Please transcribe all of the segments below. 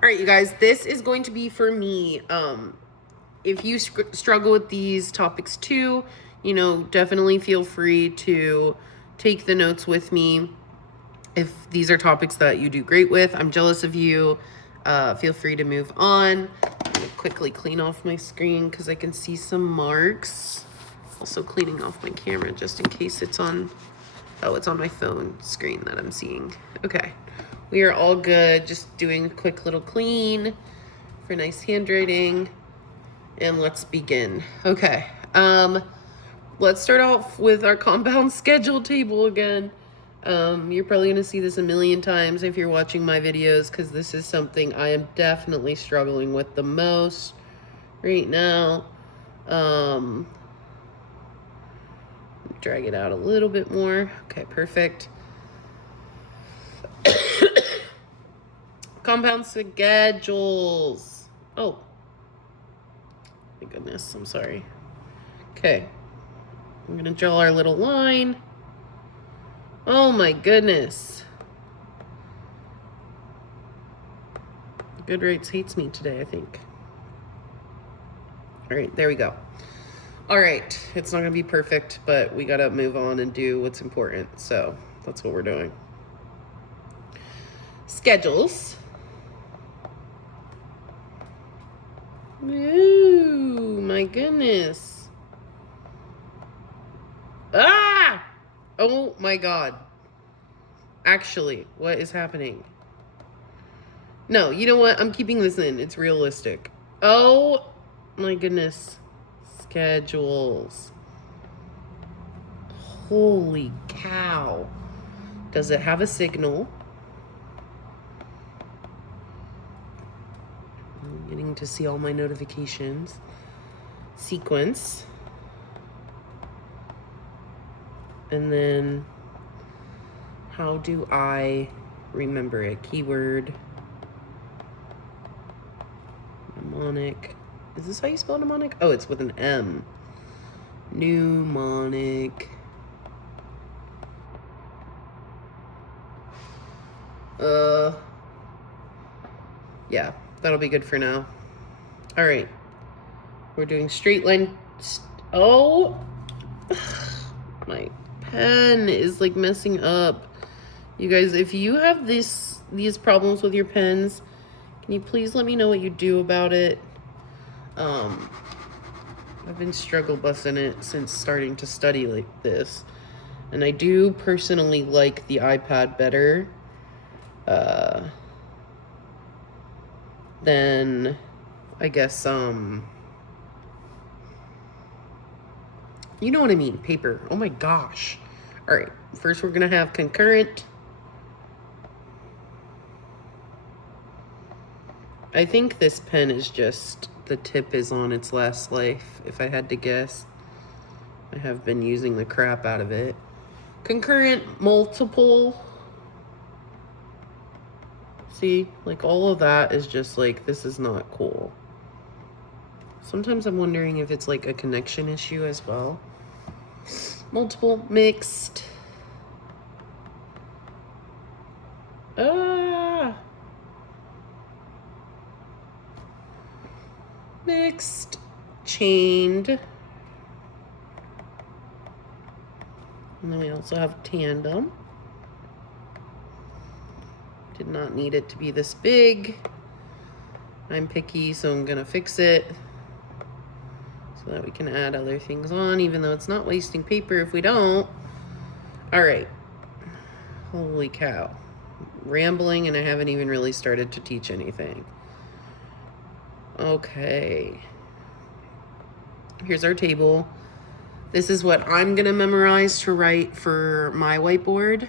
All right, you guys, this is going to be for me. If you struggle with these topics too, definitely feel free to take the notes with me. If these are topics that you do great with, I'm jealous of you. Feel free to move on. I'm gonna quickly clean off my screen because I can see some marks. Also cleaning off my camera just in case it's on my phone screen that I'm seeing. Okay, we are all good. Just doing a quick little clean for nice handwriting. And let's begin. Okay, let's start off with our compound schedule table again. You're probably gonna see this a million times if you're watching my videos, because this is something I am definitely struggling with the most right now. Drag it out a little bit more. Okay, perfect. Compound schedules. Oh, my goodness, I'm sorry. Okay, I'm gonna draw our little line. Oh my goodness. Goodreads hates me today, I think. All right, there we go. All right, it's not gonna be perfect, but we gotta move on and do what's important. So that's what we're doing. Schedules. Ooh, my goodness. Ah! Oh my God. Actually, what is happening? No, you know what? I'm keeping this in. It's realistic. Oh my goodness. Schedules. Holy cow. Does it have a signal? I'm getting to see all my notifications. Sequence. And then how do I remember it? Keyword. Mnemonic. Is this how you spell mnemonic? Oh, it's with an M. Mnemonic. Yeah, that'll be good for now. All right. We're doing straight line. Oh, my pen is like messing up. You guys, if you have these problems with your pens, can you please let me know what you do about it? I've been struggle busing it since starting to study like this. And I do personally like the iPad better than, I guess, you know what I mean, paper. Oh my gosh. All right, first we're gonna have concurrent. I think this pen is just, the tip is on its last life, if I had to guess. I have been using the crap out of it. Concurrent, multiple. See, like all of that is just like, this is not cool. Sometimes I'm wondering if it's like a connection issue as well. Multiple, mixed. Mixed, chained. And then we also have tandem. Did not need it to be this big. I'm picky, so I'm gonna fix it so that we can add other things on, even though it's not wasting paper if we don't. All right. Holy cow. Rambling, and I haven't even really started to teach anything. Okay. Here's our table. This is what I'm gonna memorize to write for my whiteboard.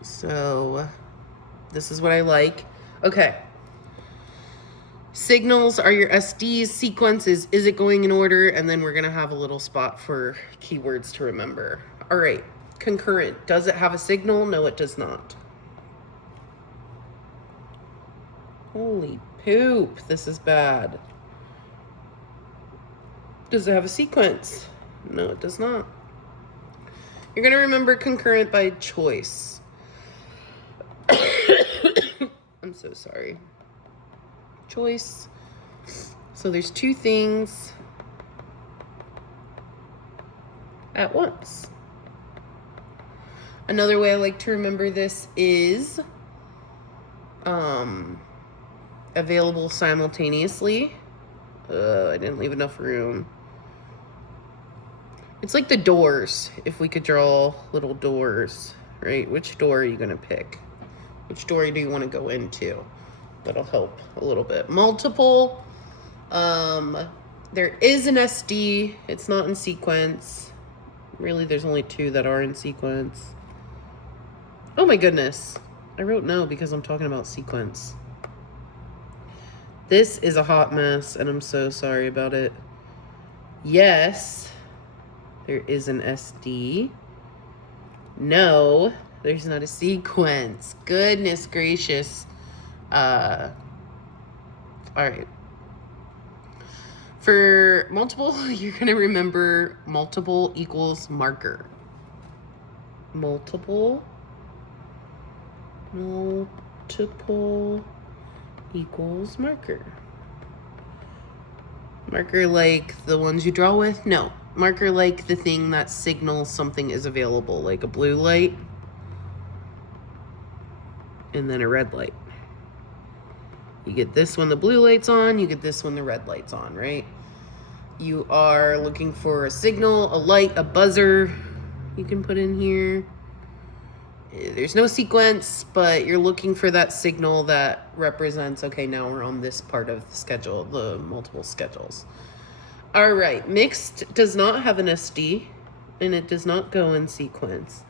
So this is what I like. Okay. Signals are your SDs. Sequences, is it going in order? And then we're gonna have a little spot for keywords to remember. All right. Concurrent, does it have a signal? No, it does not. Holy poop, this is bad. Does it have a sequence? No, it does not. You're gonna remember concurrent by choice. I'm so sorry. Choice. So there's two things at once. Another way I like to remember this is available simultaneously. I didn't leave enough room. It's like the doors. If we could draw little doors, right? Which door are you going to pick? Which door do you want to go into? That'll help a little bit. Multiple. There is an SD. It's not in sequence. Really, there's only two that are in sequence. Oh my goodness. I wrote no because I'm talking about sequence. This is a hot mess, and I'm so sorry about it. Yes, there is an SD. No, there's not a sequence. Goodness gracious. All right. For multiple, you're going to remember multiple equals marker. Multiple equals marker. Marker like the ones you draw with? No. Marker like the thing that signals something is available, like a blue light and then a red light. You get this when the blue light's on, you get this when the red light's on, right? You are looking for a signal, a light, a buzzer you can put in here. There's no sequence, but you're looking for that signal that represents, okay, now we're on this part of the schedule, the multiple schedules. All right, mixed does not have an SD, and it does not go in sequence.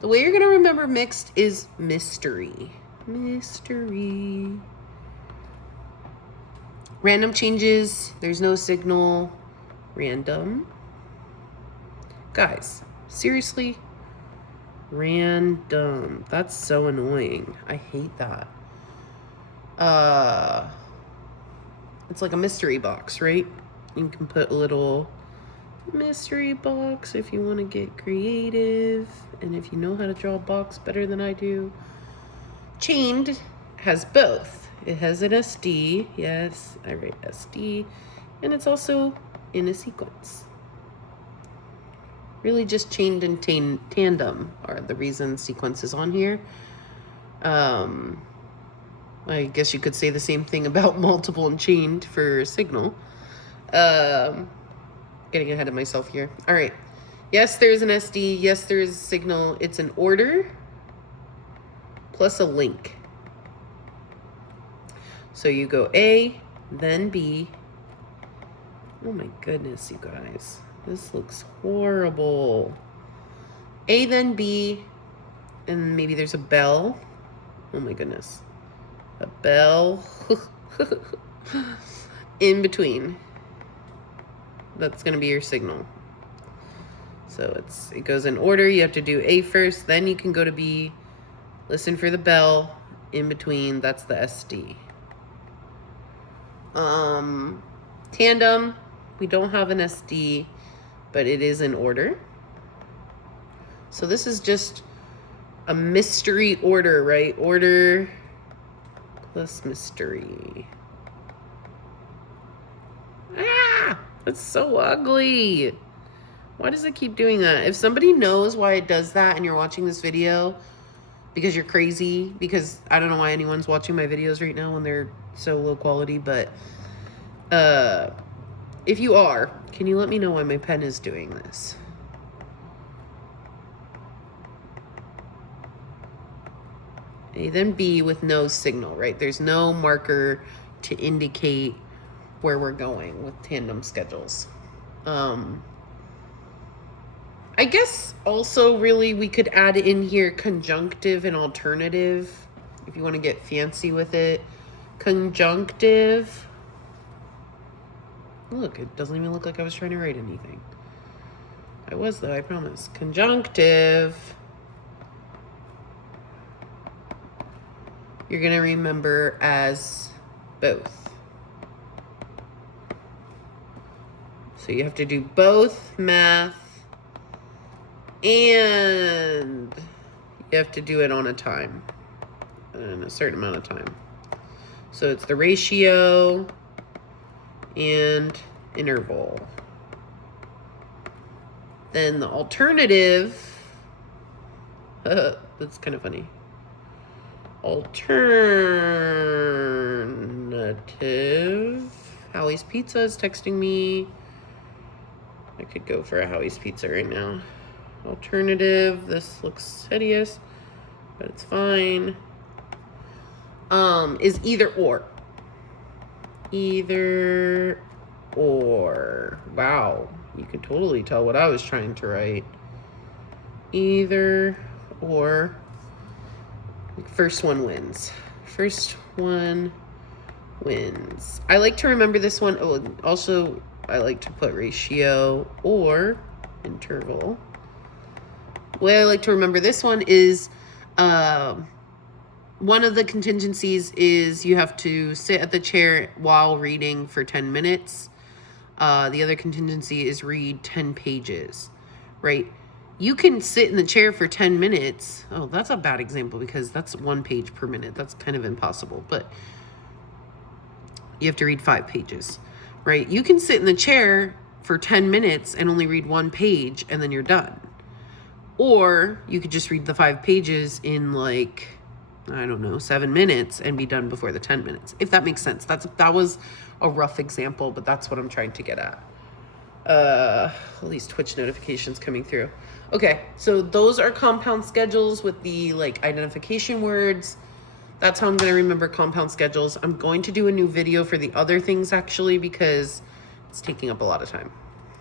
The way you're going to remember mixed is mystery. Mystery. Random changes, there's no signal. Random. Guys, seriously? Random. That's so annoying. I hate that. It's like a mystery box, right? You can put a little mystery box if you want to get creative, and if you know how to draw a box better than I do. Chained has both. It has an SD. Yes, I write SD. And it's also in a sequence. Really just chained and tandem are the reason sequence is on here. I guess you could say the same thing about multiple and chained for signal. Getting ahead of myself here. All right. Yes, there's an SD. Yes, there's a signal. It's an order plus a link. So you go A, then B. Oh my goodness, you guys. This looks horrible. A, then B, and maybe there's a bell. Oh my goodness. A bell in between. That's going to be your signal. So it goes in order. You have to do A first, then you can go to B. Listen for the bell. In between, that's the SD. Tandem, we don't have an SD, but it is in order. So this is just a mystery order, right? Order plus mystery. Ah, that's so ugly. Why does it keep doing that? If somebody knows why it does that and you're watching this video because you're crazy, because I don't know why anyone's watching my videos right now when they're so low quality, but if you are, can you let me know why my pen is doing this? A, then B with no signal, right? There's no marker to indicate where we're going with tandem schedules. I guess also really we could add in here conjunctive and alternative if you want to get fancy with it. Conjunctive. Look, it doesn't even look like I was trying to write anything. I was though, I promise. Conjunctive. You're going to remember as both. So you have to do both math and you have to do it on a time, in a certain amount of time. So it's the ratio and interval. Then the alternative, that's kind of funny. Alternative. Howie's Pizza is texting me. I could go for a Howie's Pizza right now. Alternative. This looks hideous, but it's fine. Is either or. Either or. Wow. You could totally tell what I was trying to write. Either or. First one wins. First one wins. I like to remember this one. Oh, also, I like to put ratio or interval. The way I like to remember this one is one of the contingencies is you have to sit at the chair while reading for 10 minutes. The other contingency is read 10 pages, right? You can sit in the chair for 10 minutes. Oh, that's a bad example because that's 1 page per minute. That's kind of impossible, but you have to read 5 pages, right? You can sit in the chair for 10 minutes and only read 1 page and then you're done. Or you could just read the 5 pages in like, I don't know, 7 minutes and be done before the 10 minutes. If that makes sense. That was a rough example, but that's what I'm trying to get at. All these Twitch notifications coming through. Okay, so those are compound schedules with the like identification words. That's how I'm going to remember compound schedules. I'm going to do a new video for the other things actually because it's taking up a lot of time.